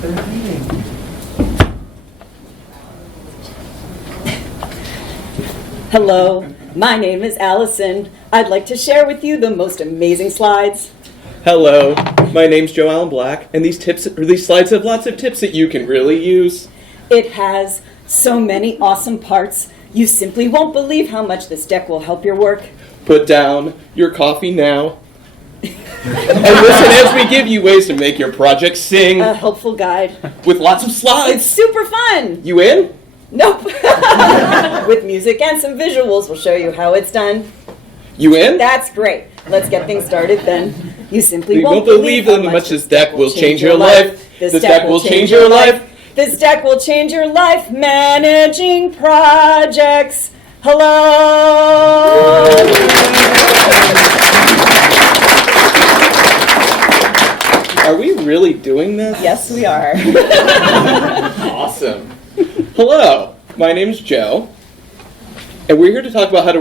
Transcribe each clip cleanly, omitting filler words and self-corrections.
third meeting. Hello, my name is Allison. I'd like to share with you the most amazing slides. Hello, my name's Joe Allen Black, and these slides have lots of tips that you can really use. It has so many awesome parts. You simply won't believe how much this deck will help your work. Put down your coffee now. And listen as we give you ways to make your project sing. A helpful guide. With lots of It's slides. super fun. You in? Nope. With music and some visuals, we'll show you how it's done. You in? That's great. Let's get things started then. You simply You won't believe how how much this deck will change your life. This deck will change your life. This deck will change your life. Managing projects. Hello. Are we really doing this? Yes, we are. Awesome. Hello, my name's Joe, and we're here to talk about how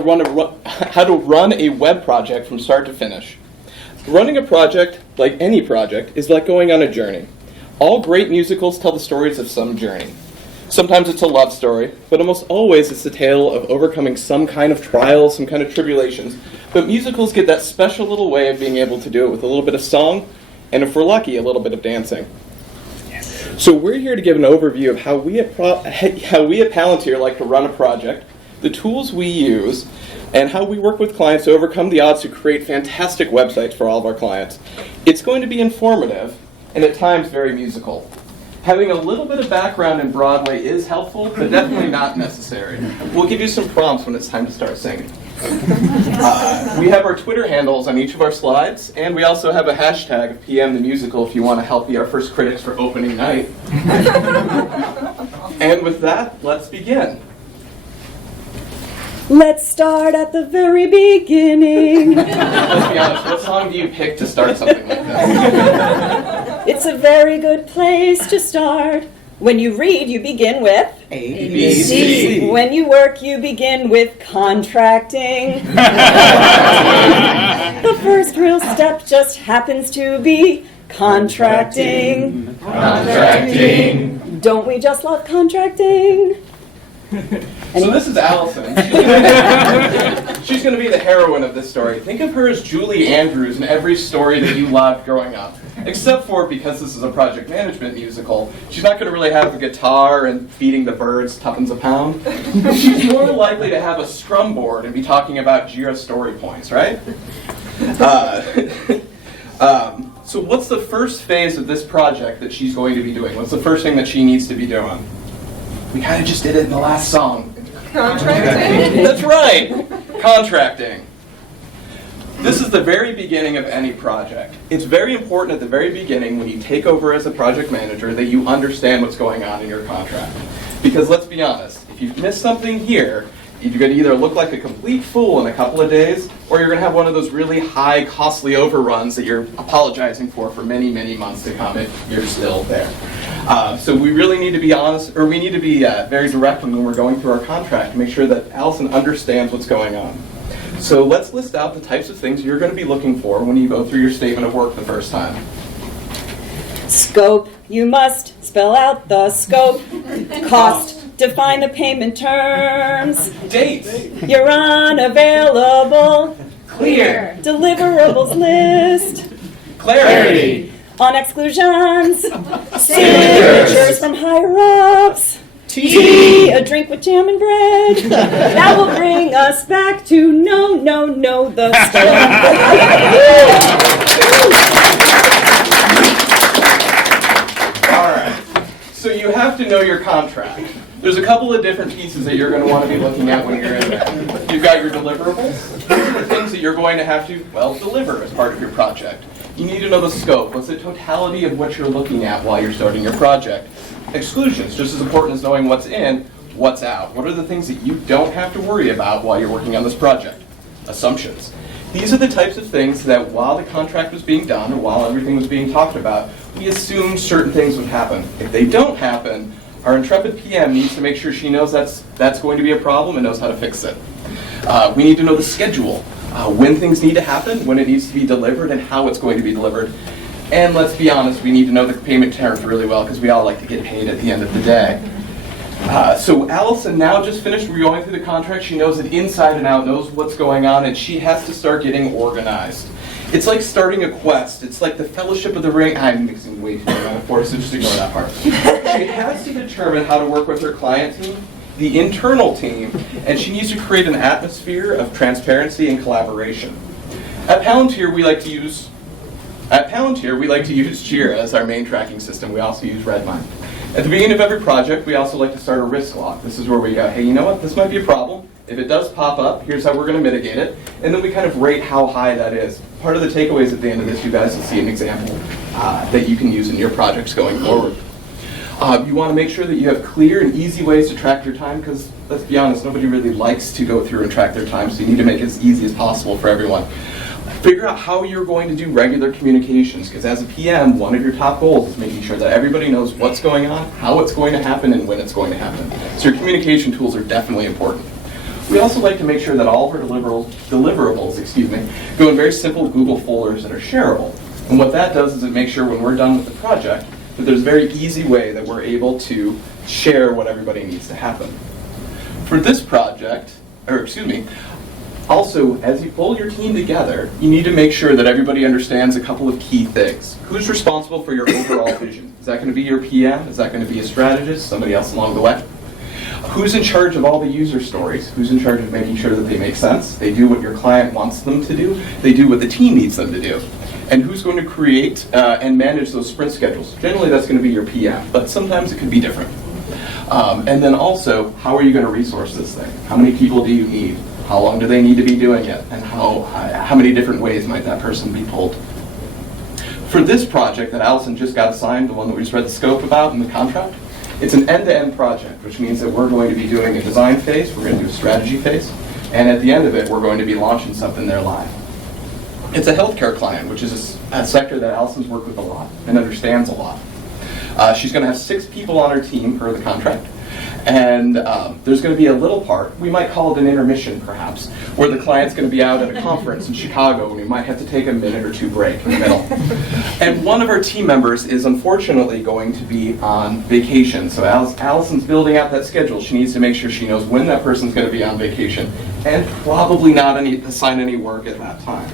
to run a web project from start to finish. Running a project, like any project, is like going on a journey. All great musicals tell the stories of some journey. Sometimes it's a love story, but almost always it's the tale of overcoming some kind of trial, some kind of tribulations. But musicals get that special little way of being able to do it with a little bit of song, and if we're lucky, a little bit of dancing. So we're here to give an overview of how we at Palantir like to run a project, the tools we use, and how we work with clients to overcome the odds to create fantastic websites for all of our clients. It's going to be informative, and at times very musical. Having a little bit of background in Broadway is helpful, but definitely not necessary. We'll give you some prompts when it's time to start singing. We have our Twitter handles on each of our slides, and we also have a hashtag of PM the Musical if you want to help be our first critics for opening night. And with that, let's begin. Let's start at the very beginning. Let's be honest, what song do you pick to start something like this? It's a very good place to start. When you read, you begin with ABC. When you work, you begin with contracting. The first real step just happens to be contracting. Contracting. Don't we just love contracting? So this is Allison. She's going to be the heroine of this story. Think of her as Julie Andrews in every story that you loved growing up. Except for, because this is a project management musical, she's not going to really have a guitar and feeding the birds tuppence a pound. She's more likely to have a scrum board and be talking about Jira story points, right? So what's the first phase of this project that she's going to be doing? What's the first thing that she needs to be doing? We kind of just did it in the last song. Contracting. That's right, contracting. This is the very beginning of any project. It's very important at the very beginning when you take over as a project manager that you understand what's going on in your contract. Because let's be honest, if you've missed something here, you're going to either look like a complete fool in a couple of days, or you're going to have one of those really high, costly overruns that you're apologizing for many, many months to come if you're still there. So we really need to be honest, or we need to be very direct when we're going through our contract to make sure that Allison understands what's going on. So let's list out the types of things you're going to be looking for when you go through your statement of work the first time. Scope, you must spell out the scope. Cost, define the payment terms. Dates. You're unavailable. Clear. Deliverables list. Clarity. On exclusions. Signatures from higher-ups. Tea, a drink with jam and bread. That will bring us back to no, the stuff. All right. So you have to know your contract. There's a couple of different pieces that you're going to want to be looking at when you're in there. You've got your deliverables. These are the things that you're going to have to, deliver as part of your project. You need to know the scope. What's the totality of what you're looking at while you're starting your project? Exclusions, just as important as knowing what's in, what's out. What are the things that you don't have to worry about while you're working on this project? Assumptions. These are the types of things that while the contract was being done, or while everything was being talked about, we assumed certain things would happen. If they don't happen, our intrepid PM needs to make sure she knows that's going to be a problem and knows how to fix it. We need to know the schedule, when things need to happen, when it needs to be delivered, and how it's going to be delivered. And let's be honest, we need to know the payment terms really well because we all like to get paid at the end of the day. So Allison now just finished going through the contract. She knows it inside and out, knows what's going on, and she has to start getting organized. It's like starting a quest. It's like the Fellowship of the Ring. I'm mixing way too many metaphors, so just ignore that part. She has to determine how to work with her client team, the internal team, and she needs to create an atmosphere of transparency and collaboration. At Palantir, we like to use Jira as our main tracking system. We also use Redmine. At the beginning of every project, we also like to start a risk log. This is where we go, hey, you know what? This might be a problem. If it does pop up, here's how we're going to mitigate it. And then we kind of rate how high that is. Part of the takeaways at the end of this, you guys will see an example that you can use in your projects going forward. You want to make sure that you have clear and easy ways to track your time because, let's be honest, nobody really likes to go through and track their time, so you need to make it as easy as possible for everyone. Figure out how you're going to do regular communications, because as a PM, one of your top goals is making sure that everybody knows what's going on, how it's going to happen, and when it's going to happen. So your communication tools are definitely important. We also like to make sure that all of our deliverables, go in very simple Google folders that are shareable. And what that does is it makes sure when we're done with the project that there's a very easy way that we're able to share what everybody needs to happen. For this project, also, as you pull your team together, you need to make sure that everybody understands a couple of key things. Who's responsible for your overall vision? Is that going to be your PM? Is that going to be a strategist? Somebody else along the way? Who's in charge of all the user stories? Who's in charge of making sure that they make sense? They do what your client wants them to do. They do what the team needs them to do. And who's going to create and manage those sprint schedules? Generally, that's going to be your PM, but sometimes it could be different. And then also, how are you going to resource this thing? How many people do you need? How long do they need to be doing it? And how many different ways might that person be pulled? For this project that Allison just got assigned, the one that we just read the scope about in the contract, it's an end-to-end project, which means that we're going to be doing a design phase, we're going to do a strategy phase, and at the end of it, we're going to be launching something there live. It's a healthcare client, which is a sector that Allison's worked with a lot and understands a lot. She's going to have 6 people on her team per the contract. And there's going to be a little part, we might call it an intermission perhaps, where the client's going to be out at a conference in Chicago and we might have to take a minute or two break in the middle. And one of our team members is unfortunately going to be on vacation. So as Allison's building out that schedule, she needs to make sure she knows when that person's going to be on vacation and probably not assign any work at that time.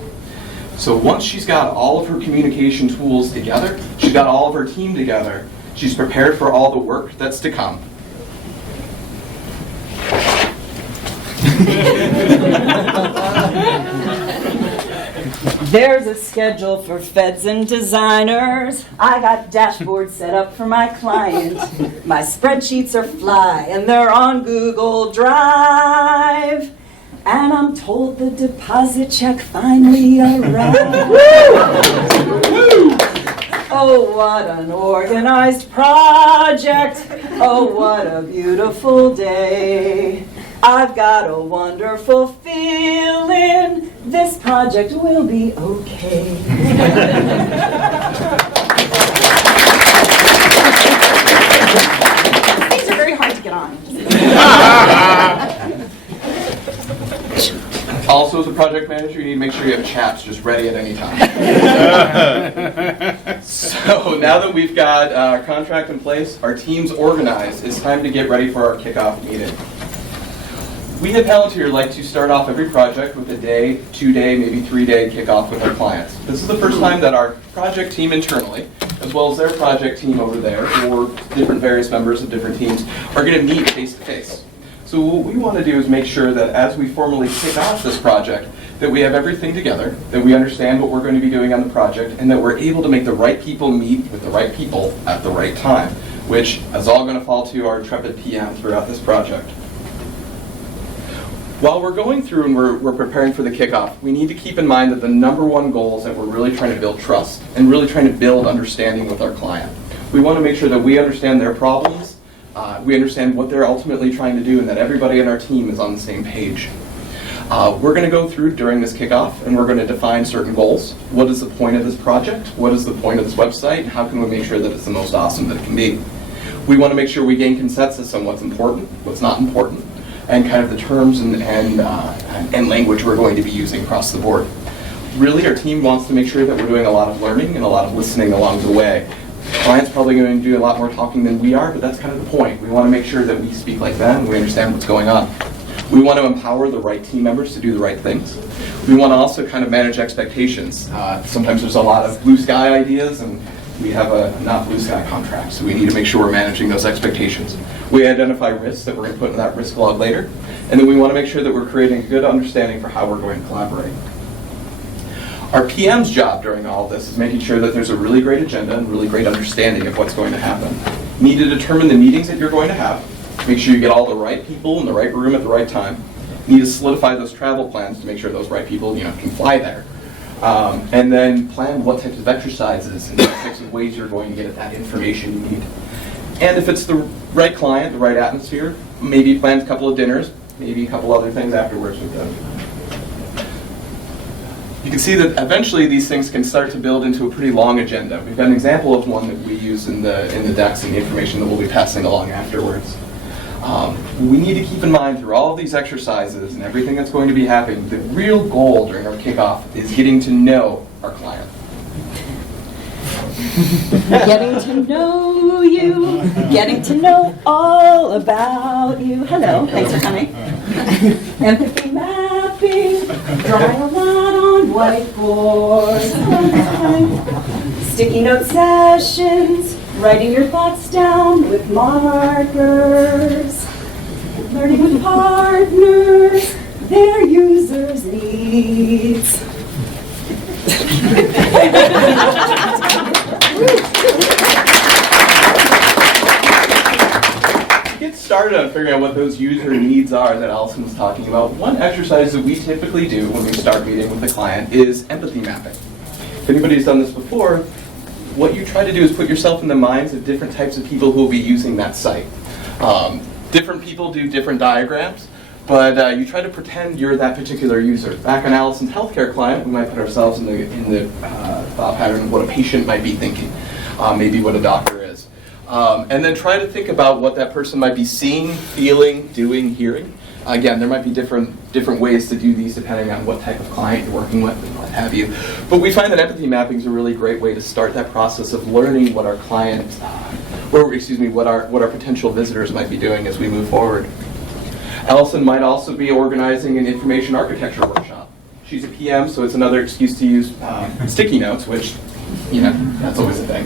So once she's got all of her communication tools together, she's got all of her team together, she's prepared for all the work that's to come. There's a schedule for feds and designers. I got dashboards set up for my client. My spreadsheets are fly and they're on Google Drive. And I'm told the deposit check finally arrived. Oh, what an organized project. Oh, what a beautiful day. I've got a wonderful feeling this project will be okay. These are very hard to get on. Also, as a project manager, you need to make sure you have chats just ready at any time. So now that we've got our contract in place, our team's organized, it's time to get ready for our kickoff meeting. We at Palantir like to start off every project with a day, 2-day, maybe 3-day kickoff with our clients. This is the first time that our project team internally, as well as their project team over there, or different various members of different teams, are going to meet face-to-face. So what we want to do is make sure that as we formally kick off this project, that we have everything together, that we understand what we're going to be doing on the project, and that we're able to make the right people meet with the right people at the right time, which is all going to fall to our intrepid PM throughout this project. While we're going through and we're preparing for the kickoff, we need to keep in mind that the number one goal is that we're really trying to build trust and really trying to build understanding with our client. We want to make sure that we understand their problems, we understand what they're ultimately trying to do, and that everybody in our team is on the same page. We're going to go through during this kickoff and we're going to define certain goals. What is the point of this project? What is the point of this website? How can we make sure that it's the most awesome that it can be? We want to make sure we gain consensus on what's important, what's not important, and kind of the terms and language we're going to be using across the board. Really, our team wants to make sure that we're doing a lot of learning and a lot of listening along the way. Client's probably going to do a lot more talking than we are, but that's kind of the point. We want to make sure that we speak like them and we understand what's going on. We want to empower the right team members to do the right things. We want to also kind of manage expectations. Sometimes there's a lot of blue sky ideas, and we have a not blue sky contract, so we need to make sure we're managing those expectations. We identify risks that we're going to put in that risk log later, and then we want to make sure that we're creating a good understanding for how we're going to collaborate. Our PM's job during all of this is making sure that there's a really great agenda and really great understanding of what's going to happen. You need to determine the meetings that you're going to have, make sure you get all the right people in the right room at the right time. You need to solidify those travel plans to make sure those right people can fly there. And then plan what types of exercises and what types of ways you're going to get at that information you need. And if it's the right client, the right atmosphere, maybe plan a couple of dinners, maybe a couple other things afterwards with them. You can see that eventually these things can start to build into a pretty long agenda. We've got an example of one that we use in the decks and the information that we'll be passing along afterwards. We need to keep in mind through all of these exercises and everything that's going to be happening, the real goal during our kickoff is getting to know our client. Getting to know you, getting to know all about you. Hello, thanks for coming. Empathy mapping, drawing a lot on whiteboards. Sticky note sessions, writing your thoughts down with markers. Learning with partners, their users' needs. To get started on figuring out what those user needs are that Allison was talking about, one exercise that we typically do when we start meeting with the client is empathy mapping. If anybody's done this before, what you try to do is put yourself in the minds of different types of people who will be using that site. Different people do different diagrams, but you try to pretend you're that particular user. Back on Allison's healthcare client, we might put ourselves in the thought pattern of what a patient might be thinking, maybe what a doctor is. And then try to think about what that person might be seeing, feeling, doing, hearing. Again, there might be different ways to do these depending on what type of client you're working with and what have you. But we find that empathy mapping is a really great way to start that process of learning what our client, what our potential visitors might be doing as we move forward. Allison might also be organizing an information architecture workshop. She's a PM, so it's another excuse to use sticky notes, which, that's always a thing.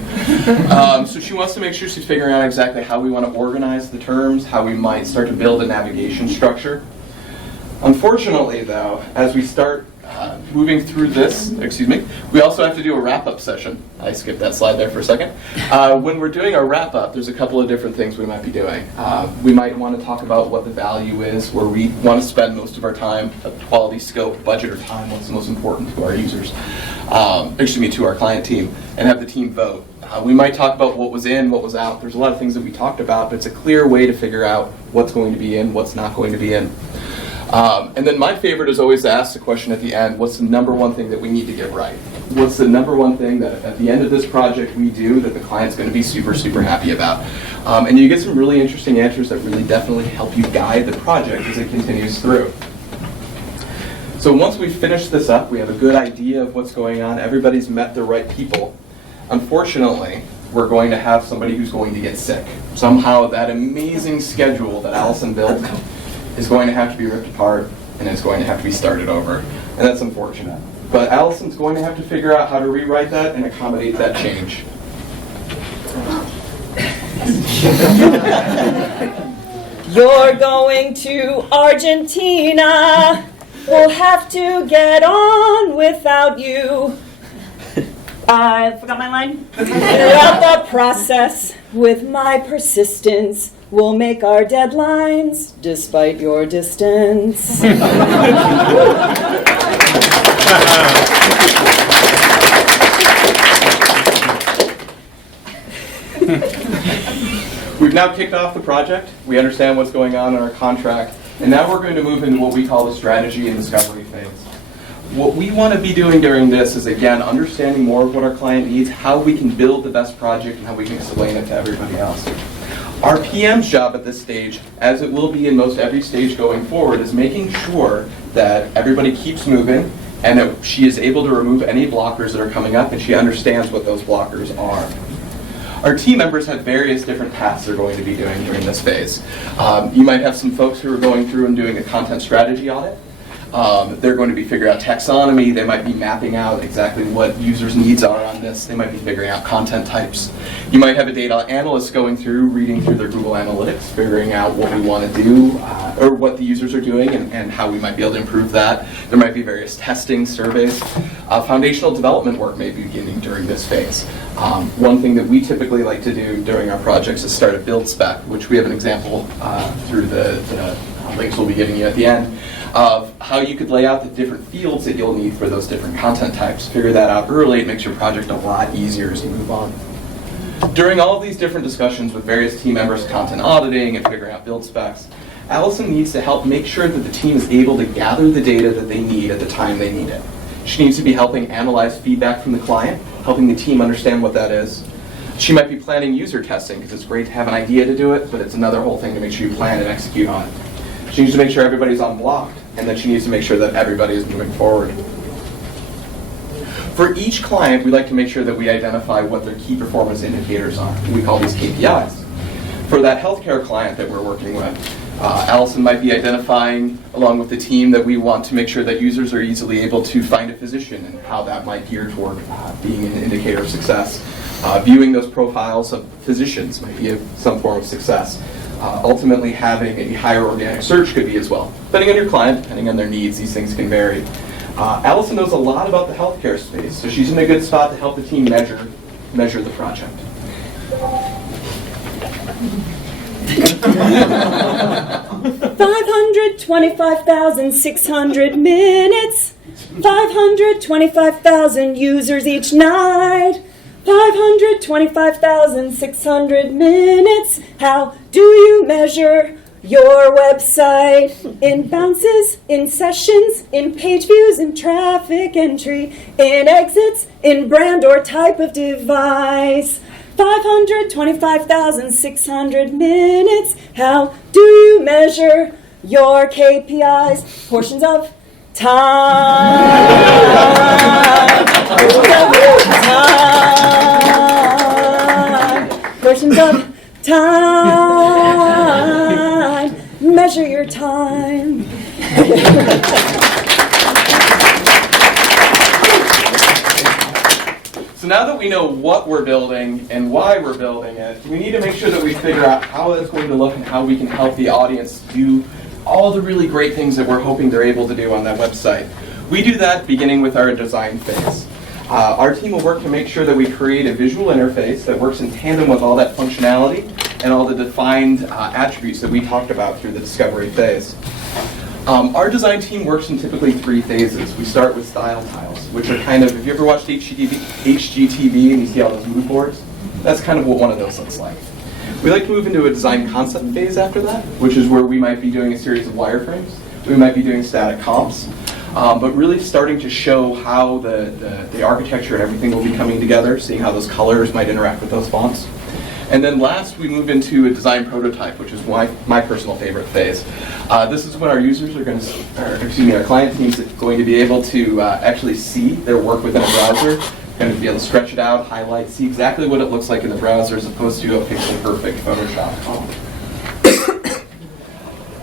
So she wants to make sure she's figuring out exactly how we want to organize the terms, how we might start to build a navigation structure. Unfortunately, though, as we start moving through this, we also have to do a wrap-up session. I skipped that slide there for a second. When we're doing our wrap-up, there's a couple of different things we might be doing. We might want to talk about what the value is, where we want to spend most of our time, quality, scope, budget, or time, what's the most important to our users, to our client team, and have the team vote. We might talk about what was in, what was out. There's a lot of things that we talked about, but it's a clear way to figure out what's going to be in, what's not going to be in. And then my favorite is always to ask the question at the end, what's the number one thing that we need to get right? What's the number one thing that at the end of this project we do that the client's going to be super, super happy about? And you get some really interesting answers that really definitely help you guide the project as it continues through. So once we finish this up, we have a good idea of what's going on, everybody's met the right people. Unfortunately, we're going to have somebody who's going to get sick. Somehow that amazing schedule that Allison built is going to have to be ripped apart and it's going to have to be started over. And that's unfortunate. But Allison's going to have to figure out how to rewrite that and accommodate that change. You're going to Argentina. We'll have to get on without you. I forgot my line. Throughout the process, with my persistence, we'll make our deadlines despite your distance. We've now kicked off the project. We understand what's going on in our contract. And now we're going to move into what we call the strategy and discovery phase. What we want to be doing during this is, again, understanding more of what our client needs, how we can build the best project, and how we can explain it to everybody else. Our PM's job at this stage, as it will be in most every stage going forward, is making sure that everybody keeps moving, And she is able to remove any blockers that are coming up, and she understands what those blockers are. Our team members have various different tasks they're going to be doing during this phase. You might have some folks who are going through and doing a content strategy audit. They're going to be figuring out taxonomy. They might be mapping out exactly what users' needs are on this. They might be figuring out content types. You might have a data analyst going through, reading through their Google Analytics, figuring out what we want to do, or what the users are doing and how we might be able to improve that. There might be various testing, surveys. Foundational development work may be beginning during this phase. One thing that we typically like to do during our projects is start a build spec, which we have an example through the links we'll be giving you at the end, of how you could lay out the different fields that you'll need for those different content types. Figure that out early. It makes your project a lot easier as you move on. During all of these different discussions with various team members, content auditing and figuring out build specs, Allison needs to help make sure that the team is able to gather the data that they need at the time they need it. She needs to be helping analyze feedback from the client, helping the team understand what that is. She might be planning user testing, because it's great to have an idea to do it, but it's another whole thing to make sure you plan and execute on it. She needs to make sure everybody's unblocked, and then she needs to make sure that everybody is moving forward. For each client, we like to make sure that we identify what their key performance indicators are. We call these KPIs. For that healthcare client that we're working with, Allison might be identifying, along with the team, that we want to make sure that users are easily able to find a physician and how that might gear toward being an indicator of success. Viewing those profiles of physicians might be some form of success. Ultimately, having a higher organic search could be as well. Depending on your client, depending on their needs, these things can vary. Allison knows a lot about the healthcare space, so she's in a good spot to help the team measure the project. 525,600 minutes, 525,000 users each night, 525,600 minutes. How do you measure your website? In bounces, in sessions, in page views, in traffic entry, in exits, in brand or type of device. 525,600 minutes. How do you measure your KPIs? Portions of time. Portions of time. Measure your time. So now that we know what we're building and why we're building it, we need to make sure that we figure out how it's going to look and how we can help the audience do all the really great things that we're hoping they're able to do on that website. We do that beginning with our design phase. Our team will work to make sure that we create a visual interface that works in tandem with all that functionality and all the defined attributes that we talked about through the discovery phase. Our design team works in typically 3 phases. We start with style tiles, which are kind of, if you ever watched HGTV and you see all those mood boards, that's kind of what one of those looks like. We like to move into a design concept phase after that, which is where we might be doing a series of wireframes. We might be doing static comps, but really starting to show how the architecture and everything will be coming together, seeing how those colors might interact with those fonts. And then last, we move into a design prototype, which is my personal favorite phase. This is when our users are going to, our client teams are going to be able to actually see their work within a browser, going to be able to stretch it out, highlight, see exactly what it looks like in the browser as opposed to a pixel-perfect Photoshop.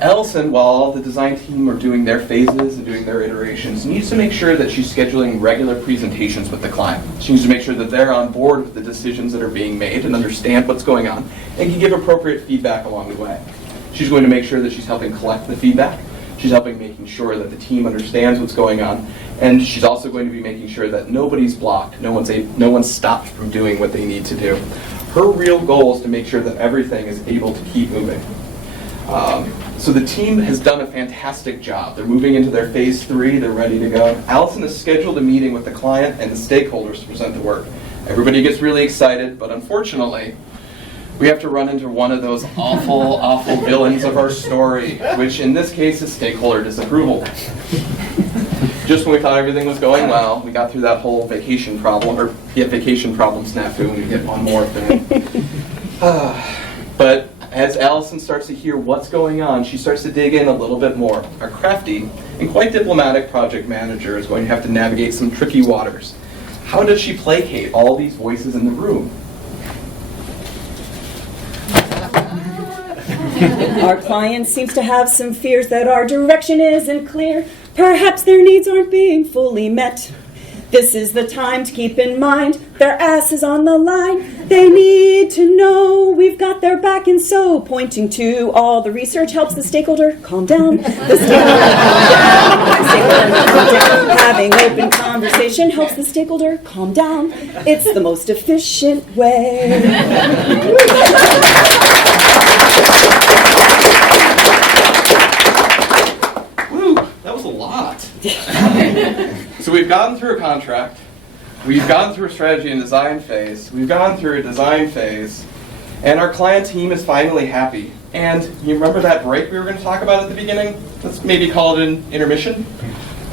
Allison, while the design team are doing their phases and doing their iterations, needs to make sure that she's scheduling regular presentations with the client. She needs to make sure that they're on board with the decisions that are being made and understand what's going on and can give appropriate feedback along the way. She's going to make sure that she's helping collect the feedback. She's helping making sure that the team understands what's going on. And she's also going to be making sure that nobody's blocked, no one's stopped from doing what they need to do. Her real goal is to make sure that everything is able to keep moving. So the team has done a fantastic job. They're moving into their phase 3, they're ready to go. Allison has scheduled a meeting with the client and the stakeholders to present the work. Everybody gets really excited, but unfortunately, we have to run into one of those awful, awful villains of our story, which in this case is stakeholder disapproval. Just when we thought everything was going well, we got through that whole vacation problem snafu, and we get one more thing. But as Allison starts to hear what's going on, she starts to dig in a little bit more. Our crafty and quite diplomatic project manager is going to have to navigate some tricky waters. How does she placate all these voices in the room? Our client seems to have some fears that our direction isn't clear. Perhaps their needs aren't being fully met. This is the time to keep in mind their ass is on the line. They need to know we've got their back, and so pointing to all the research helps the stakeholder calm down. The stakeholder calm down. Having open conversation helps the stakeholder calm down. It's the most efficient way. That was a lot. So we've gotten through a contract, we've gone through a strategy and design phase, we've gone through a design phase, and our client team is finally happy. And you remember that break we were going to talk about at the beginning? Let's maybe call it an intermission.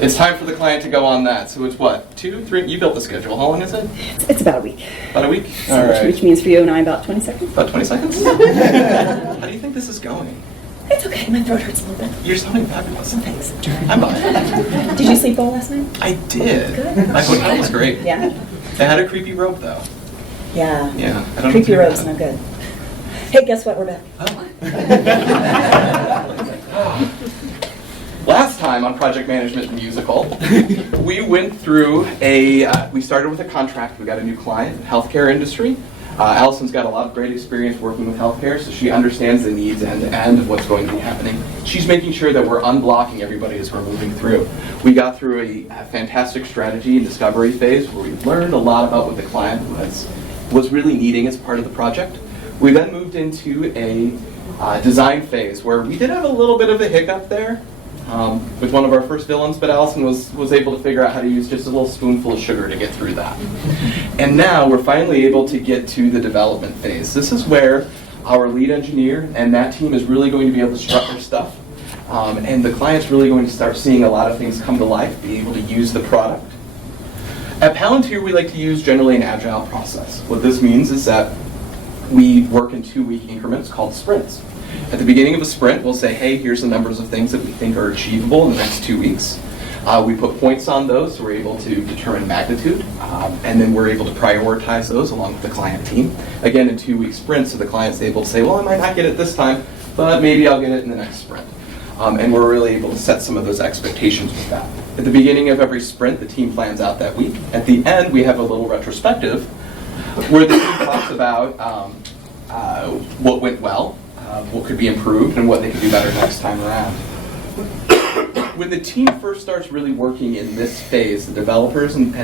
It's time for the client to go on that. So it's what, 2, 3? You built the schedule. How long is it? It's about a week. About a week? All right. Which means for you and I about 20 seconds. About 20 seconds? How do you think this is going? It's okay, my throat hurts a little bit. You're sounding fabulous. Thanks. I'm fine. Did you sleep well last night? I did. Good. My hotel was great. Yeah? It had a creepy rope though. Yeah. Yeah. I don't Creepy know. rope's no good. Hey, guess what? We're back. Last time on Project Management Musical, we went through we started with a contract. We got a new client, healthcare industry. Allison's got a lot of great experience working with healthcare, so she understands the needs end-to-end of what's going to be happening. She's making sure that we're unblocking everybody as we're moving through. We got through a fantastic strategy and discovery phase where we learned a lot about what the client was really needing as part of the project. We then moved into a design phase where we did have a little bit of a hiccup there with one of our first villains, but Allison was able to figure out how to use just a little spoonful of sugar to get through that. And now we're finally able to get to the development phase. This is where our lead engineer and that team is really going to be able to strut their stuff. And the client's really going to start seeing a lot of things come to life, be able to use the product. At Palantir, we like to use generally an agile process. What this means is that we work in 2-week increments called sprints. At the beginning of a sprint, we'll say, hey, here's the numbers of things that we think are achievable in the next 2 weeks. We put points on those, so we're able to determine magnitude, and then we're able to prioritize those along with the client team. Again, in 2-week sprints, so the client's able to say, well, I might not get it this time, but maybe I'll get it in the next sprint. And we're really able to set some of those expectations with that. At the beginning of every sprint, the team plans out that week. At the end, we have a little retrospective where the team talks about what went well, what could be improved, and what they could do better next time around. When the team first starts really working in this phase, the developers and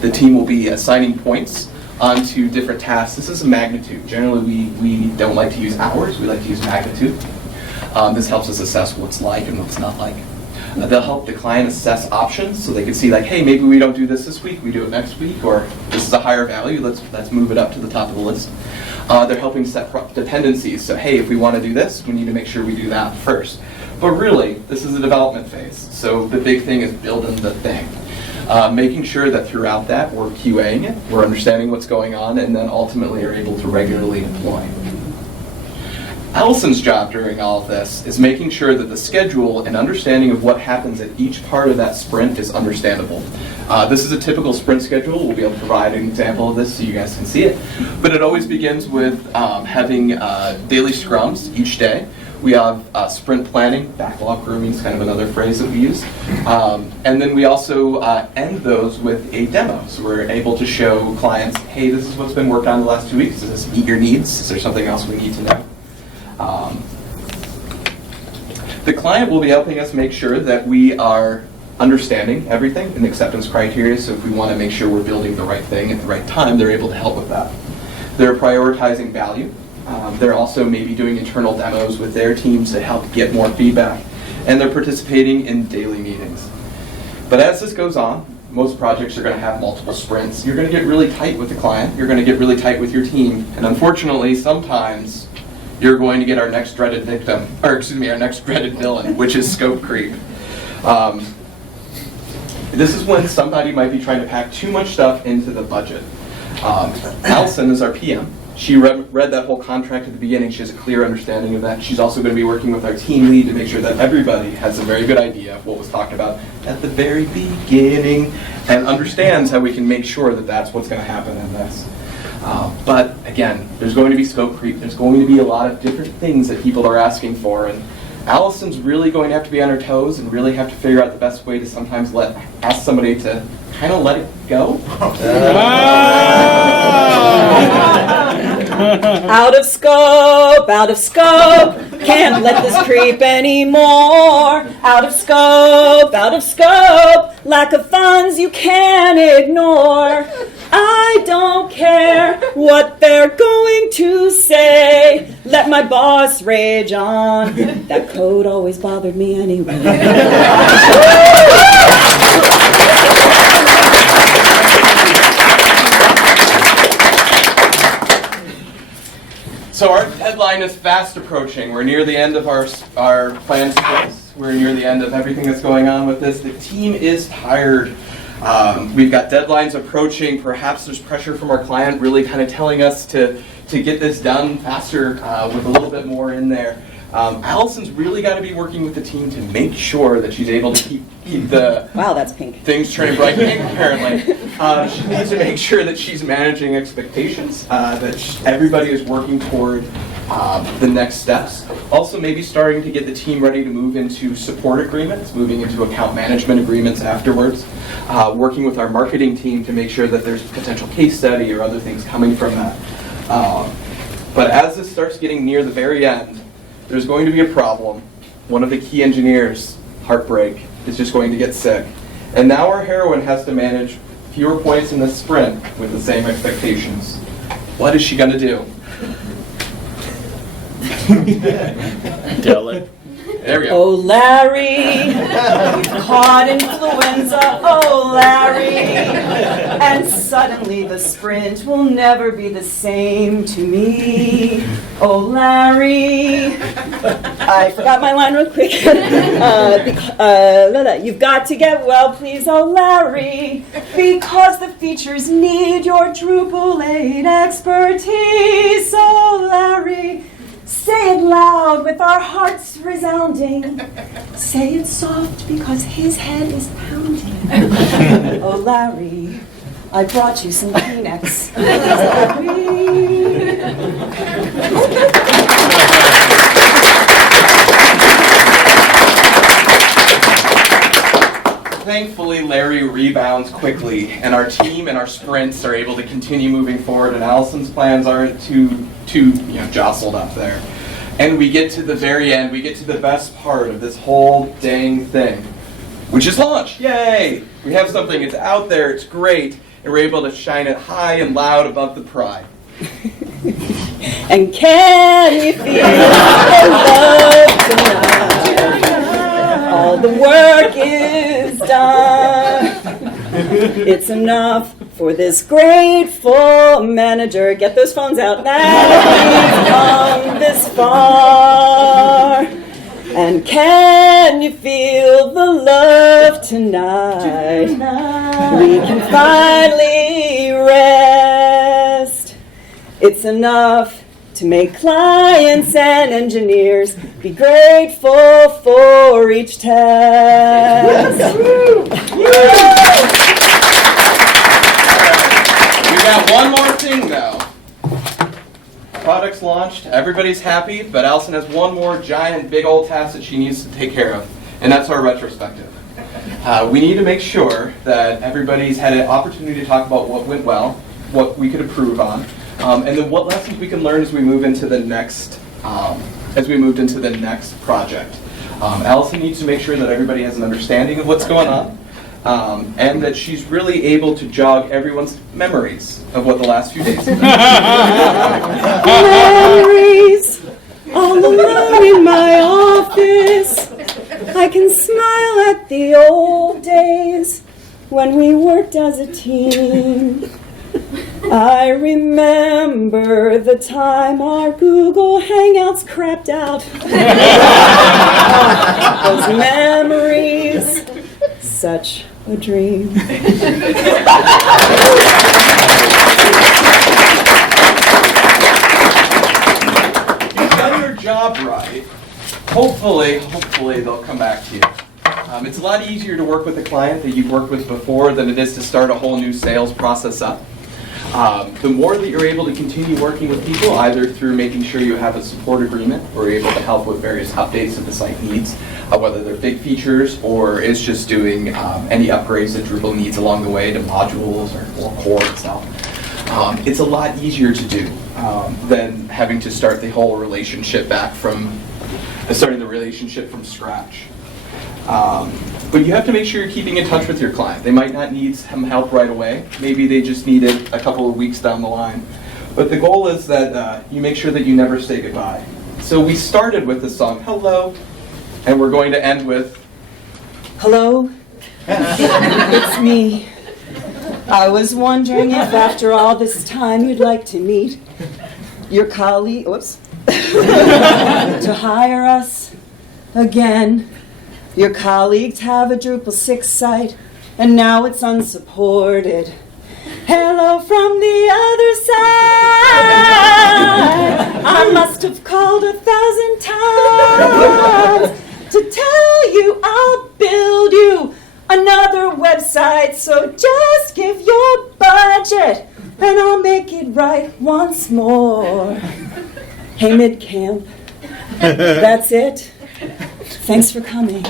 the team will be assigning points onto different tasks. This is a magnitude. Generally, we don't like to use hours. We like to use magnitude. This helps us assess what's like and what's not like. They'll help the client assess options, so they can see like, hey, maybe we don't do this week, we do it next week, or this is a higher value, let's move it up to the top of the list. They're helping set dependencies, so hey, if we want to do this, we need to make sure we do that first. But really, this is a development phase, so the big thing is building the thing. Making sure that throughout that, we're QAing it, we're understanding what's going on, and then ultimately are able to regularly deploy. Allison's job during all of this is making sure that the schedule and understanding of what happens at each part of that sprint is understandable. This is a typical sprint schedule. We'll be able to provide an example of this so you guys can see it. But it always begins with having daily scrums each day. We have sprint planning, backlog grooming is kind of another phrase that we use. And then we also end those with a demo. So we're able to show clients, hey, this is what's been worked on the last 2 weeks. Does this meet your needs? Is there something else we need to know? The client will be helping us make sure that we are understanding everything and acceptance criteria, so if we want to make sure we're building the right thing at the right time, they're able to help with that. They're prioritizing value. They're also maybe doing internal demos with their teams to help get more feedback, and they're participating in daily meetings. But as this goes on, most projects are going to have multiple sprints. You're going to get really tight with the client, you're going to get really tight with your team, and unfortunately, sometimes you're going to get our next dreaded victim, or excuse me, our next dreaded villain, which is scope creep. This is when somebody might be trying to pack too much stuff into the budget. Allison is our PM. She read that whole contract at the beginning. She has a clear understanding of that. She's also going to be working with our team lead to make sure that everybody has a very good idea of what was talked about at the very beginning and understands how we can make sure that that's what's going to happen in this. But again, there's going to be scope creep. There's going to be a lot of different things that people are asking for, and Allison's really going to have to be on her toes and really have to figure out the best way to sometimes ask somebody to kind of let it go. Out of scope, can't let this creep anymore. Out of scope, lack of funds you can't ignore. I don't care what they're going to say. Let my boss rage on. That code always bothered me anyway. So our deadline is fast approaching. We're near the end of our planned sprints. We're near the end of everything that's going on with this. The team is tired. We've got deadlines approaching. Perhaps there's pressure from our client really kind of telling us to get this done faster with a little bit more in there. Allison's really got to be working with the team to make sure that she's able to keep the Wow, that's pink. things turning bright pink, apparently. She needs to make sure that she's managing expectations, that everybody is working toward the next steps. Also, maybe starting to get the team ready to move into support agreements, moving into account management agreements afterwards, working with our marketing team to make sure that there's potential case study or other things coming from that. But as this starts getting near the very end, there's going to be a problem. One of the key engineers, heartbreak, is just going to get sick. And now our heroine has to manage fewer points in the sprint with the same expectations. What is she going to do? Tell it. There we go. Oh, Larry, you've caught influenza, oh, Larry. And suddenly the sprint will never be the same to me. Oh, Larry. I forgot my line real quick. You've got to get well, please, oh, Larry. Because the features need your Drupal 8 expertise, oh, Larry. Say it loud with our hearts resounding. Say it soft because his head is pounding. Oh, Larry, I brought you some Kleenex. Thankfully, Larry rebounds quickly, and our team and our sprints are able to continue moving forward, and Allison's plans aren't too jostled up there. And we get to the very end, we get to the best part of this whole dang thing, which is launch. Yay! We have something, it's out there, it's great, and we're able to shine it high and loud above the pride. And can you feel the love tonight? All the work is done. It's enough for this grateful manager. Get those phones out now. We've come this far. And can you feel the love tonight? We can finally rest. It's enough to make clients and engineers be grateful for each test. We got one more thing though. Product's launched, everybody's happy, but Allison has one more giant big old task that she needs to take care of, and that's our retrospective. We need to make sure that everybody's had an opportunity to talk about what went well, what we could improve on, and then what lessons we can learn as we move into the next project. Allison needs to make sure that everybody has an understanding of what's going on, and that she's really able to jog everyone's memories of what the last few days have been. Memories, all alone in my office. I can smile at the old days when we worked as a team. I remember the time our Google Hangouts crapped out. Those memories, such a dream. job right, hopefully they'll come back to you. It's a lot easier to work with a client that you've worked with before than it is to start a whole new sales process up. The more that you're able to continue working with people, either through making sure you have a support agreement or you're able to help with various updates that the site needs, whether they're big features or it's just doing any upgrades that Drupal needs along the way to modules or core itself. It's a lot easier to do than having to start the whole relationship starting the relationship from scratch. But you have to make sure you're keeping in touch with your client. They might not need some help right away. Maybe they just need it a couple of weeks down the line. But the goal is that you make sure that you never say goodbye. So we started with the song, Hello, and we're going to end with, Hello, it's me. I was wondering if after all this time you'd like to meet your colleague, to hire us again. Your colleagues have a Drupal 6 site, and now it's unsupported. Hello from the other side. I must have called 1,000 times to tell you I'll build you another website. So just give your budget, and I'll make it right once more. Hey, MidCamp, that's it. Thanks for coming.